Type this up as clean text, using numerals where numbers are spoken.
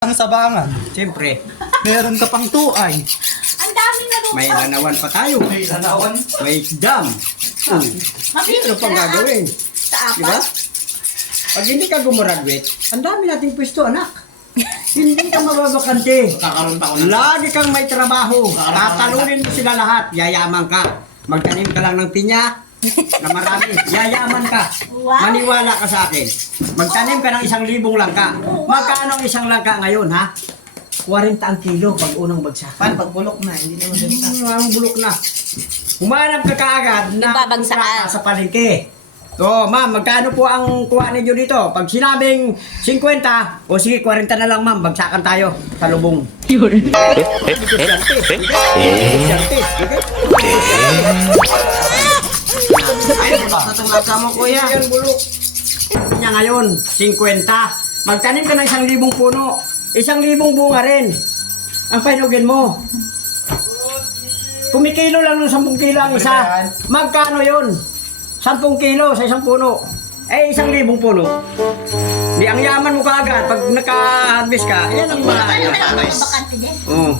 Ang sabangan. Siyempre, Meron ka pang tuay. Ang daming nalupa. may lanawan pa tayo. May lanawan. May dam. Mabili Ano pang gagawin? Sa Diba? apat. Pag hindi ka gumraduate, ang dami nating pwesto, anak. Hindi ka mababakante. Kakaroon pa ako ng... Lagi kang may trabaho. Tatalunin mo sila lahat. Yayaman ka. Magtanim ka lang ng pinya na marami. Yayaman ka. Wow. Maniwala ka sa akin. Magtanim ka ng 1,000 langka. Magkano ang 1 langka ngayon, ha? 40 ang kilo pag unang bagsakan. Pag bulok na, hindi naman ganito. Ang bulok na. Humanap ka kaagad na Ibabagsaan. kontrata sa palengke. So, ma'am, magkano po ang kuha ninyo dito? Pag sinabing 50, o sige, 40 na lang, ma'am. Bagsakan tayo sa lubong. Ay, natungasa mo kuya. Yan, bulok. Niya ngayon, 50. Magtanim ka ng 1,000 puno. 1,000 bunga rin. Ang painugin mo. Kumikilo lang ng 10 kilo ang isa. Magkano yun? 10 kilo sa isang puno. Eh, 1,000 puno. Di ang yaman mo kaagad. Pag naka-harvest ka, yan ang Ano mga... na lang bakante din? Oh.